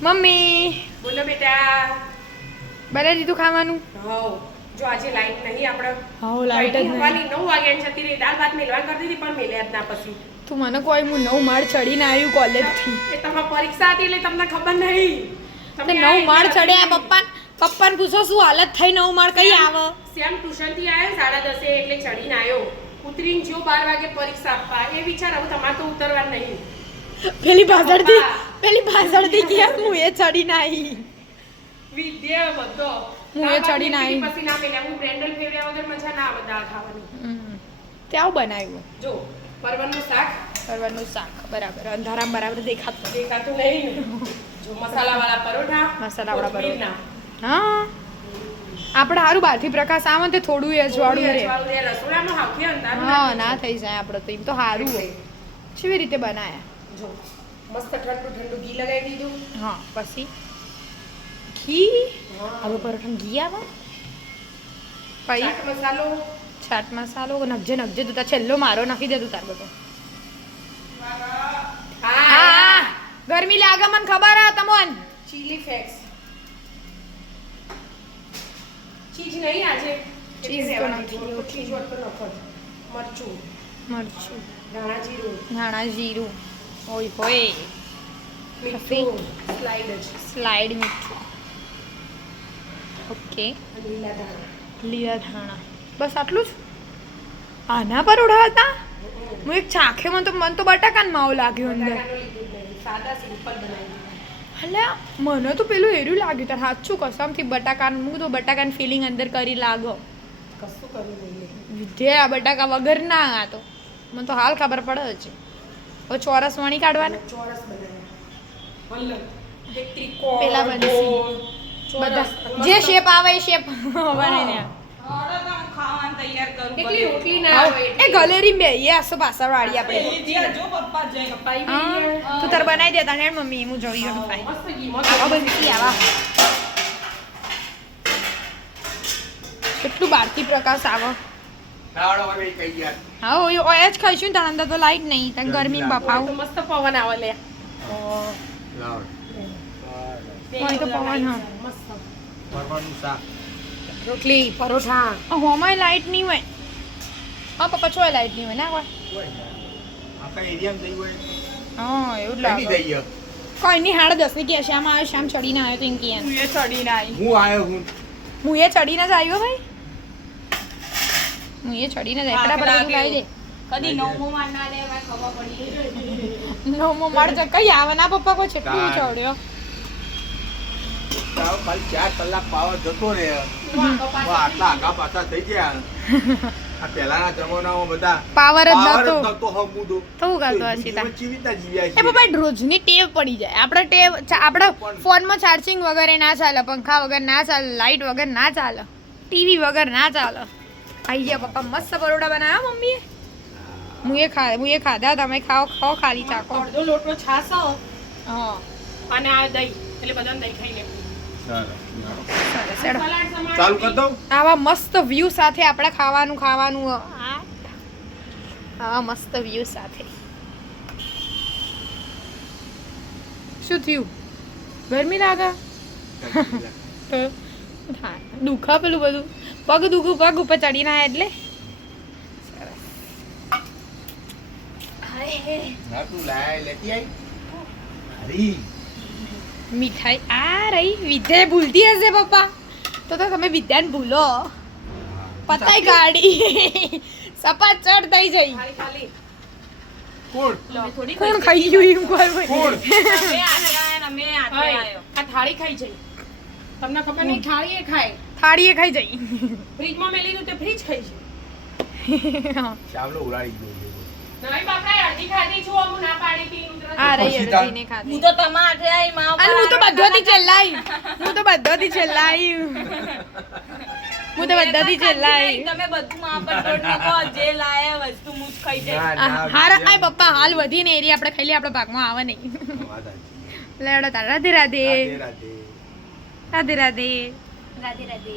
Mummy બોલો બેટા. બનાવી દીધું ખાવાનું? હવ જો આજે લાઈટ નહીં આપણે. હાઉ લાઈટ જ નહીં. હવાની 9 વાગ્યાની જતી રહી. દાળ ભાત મેલવા કરી દીધી પણ મેલ્યા જ ના પછી. તું મને કોઈ હું 9 માળ ચડીને આવ્યું કોલેજથી. એ તમારી પરીક્ષા હતી એટલે તમને ખબર નહીં. તે 9 માળ ચડ્યા પપ્પાને પૂછો શું હાલત થઈ 9 માળ કઈ આવે? સેમ ટ્યુશન થી આવ્યો 10:30 એટલે ચડીને આવ્યો. ઉતરીને જો 12 વાગે પરીક્ષા આપવા એ વિચાર હવે તમારે તો ઉતરવા નહીં. પેલી પાછળથી કે હું એ ચડીને આવી. વિદ્યા બધો હું એ ચડીને આવી. પછી ના પેલા હું બ્રેન્ડલ ફેવ્યા વગર મજા ના આવે દાળ ખાવાની. ત્યાં બનાવ્યું જો પરવરનું શાક. પરવરનું શાક બરાબર અંધારામાં બરાબર દેખાતું નહીં ને. જો મસાલાવાળા પરોઠા. મસાલાવાળા કોથમીરના. હા આપણે સારું બહારથી પ્રકાશ આવે તે થોડું અજવાળું રહે. રસોડામાં હાવથી અંધારું હા ના થઈ જાય આપણે તો એમ તો સારું હોય. કેવી રીતે બનાયા? જો મસ્ત ઠંડુ ઘી લગાવી દીધું. હા પછી ઘી હવે પરોઠામાં ઘી આવે પછી ચાટ મસાલો. ચાટ મસાલો નખજે તું તાર છેલ્લો મારો નાખી દે તું તાર બધો. હા ગરમી લાગે મને ખબર હે તમોન. Chilli flakes. ચીઝ નહીં આજે. ચીઝ તો નથી. ચીઝ વોટ તો નખો. મરચું ધાણા જીરું ઓય હોય મીઠું સ્લાઈડ મીઠું ઓકે લીલા ધાણા બસ આટલું જ. આના પરોઠા હતા? હું એક ચાખે મને તો બટાકાનો માવો લાગ્યો અંદર. સાદા સિમ્પલ બનાવી. અલ્યા મને તો પેલું એરું લાગ્યું તાર સાચું કસમથી બટાકાનું હું તો બટાકાની ફિલિંગ અંદર કરી લાગો. કશું કરી નહીં. વિદ્યા બટાકા વગર ના આ તો મને તો હાલ ખબર પડે છે. હવે ચોરસ વણી કાઢવાના. ચોરસ બનાવ્યા. એક ત્રિકોણ પેલા બનશે બધા જે શેપ આવે એ શેપ બનાવીને ખાવાનું તૈયાર કરું. એટલી રોટલી ના આવે. એ ગલેરી બે એ આસો પાસા વાળી આપણે. જો પપ્પા જઈ પપ્પાઈ તું તાર બનાવી દેતા ને મમ્મી હું જોઈ ગયો ભાઈ. મસ્ત ઘી આવા બનતી આવા કેટલું બહારથી પ્રકાશ આવે. હા ઓય જ ખાઈશું ને તાર અંદર તો લાઈટ નહીં તાર ગરમી બફાવ. મસ્ત પવન આવે લે. ઓય તો પવન હા મસ્ત પરવાનું શાક રોટલી પરોઠા. હોમાય લાઈટ નહીં હોય. હા પપ્પા છોય લાઈટ નહીં હોય ના હોય. આખા એરિયામાં જઈ હોય હા એવું જ કઈ લાગે. જઈએ કોઈ નહીં 10:30 ની કે શ્યામ આવ્યો શ્યામ ચડીને આવ્યો તો એમ કે હું એ ચડીને આવી. હું આવ્યો હું હું એ ચડીને જ આવ્યો ભાઈ. હું એ ચડીને જ આવ્યો બરાબર બધું લાવી દે. કદી નવમો માર ના લે મને ખબર પડી. નવમો માળ જ કઈ આવે ના પપ્પા કોઈ છેટલું ચડ્યો. તાવ ખાલી 4 કલાક પાવર જતો રહે આટલા આગા પાછા થઈ ગયા આ પહેલાના જમાનામાં બધા પાવર જ પાવર નતો. નતો હમુદો તો હું કરતો હશે તા. જીવિતા જીવ્યા એ છે પપ્પા રોજની ટેવ પડી જાય. આપણે ફોનમાં ચાર્જિંગ વગર ના ચાલે, પંખા વગર ના ચાલે, લાઈટ વગર ના ચાલે, ટીવી વગર ના ચાલે. આઈ ગયા પપ્પા મસ્ત પરોઠા બનાવ્યા મમ્મીએ. હું એ ખાધા તમે ખાઓ ખાલી ચાખો. અડધો લોટનો છાસ હા અને આ દહીં એટલે બધાને દહીં ખાઈ લેવું. ચાલુ કર દઉં આવા મસ્ત વ્યૂ સાથે આપણે ખાવાનું આવા મસ્ત વ્યૂ સાથે. શું થયું? ગરમી લાગે? દુખા પેલું બધું પગ ઉપર ચડીને આયા એટલે ના તું લાય લેતી આઈ હરી મીઠાઈ આ રહી. વિદ્યા ભૂલતી હશે પપ્પા તો તમે વિદ્યાને ભૂલો. પતાઈ ગાડી સપાટ ચડ થઈ જઈ. ખાલી કોણ કોણ ખાઈ ગયું એમ કોઈ કોણ આ થાળી ખાઈ જઈ. તમને ખબર નહીં થાળી એ ખાય. થાળીએ ખાઈ જઈ. ફ્રીજમાં મેલીનું તે ફ્રીજ ખાઈ છે. ચાવલો ઉડાડી ગયો નહીં બાપા અડધી ખાધી છું હું ના પાડી પી ઉતરા. આ રહી અડધીને ખાધી. હું તો તમારે આઈ માં અને હું તો બધોથી છેલ્લાઈ. તમે બધું માં પર છોડ નાખો જે લાયા વસ્તુ મુજ ખાઈ જાય. હારા આય પપ્પા હાલ વધીને એરી આપણે ખાઈ લે આપણા ભાગમાં આવે નહીં. લેડો તાર રાધે રાધે. રાધે રાધે રાધે રાધે. રાધે રાધે.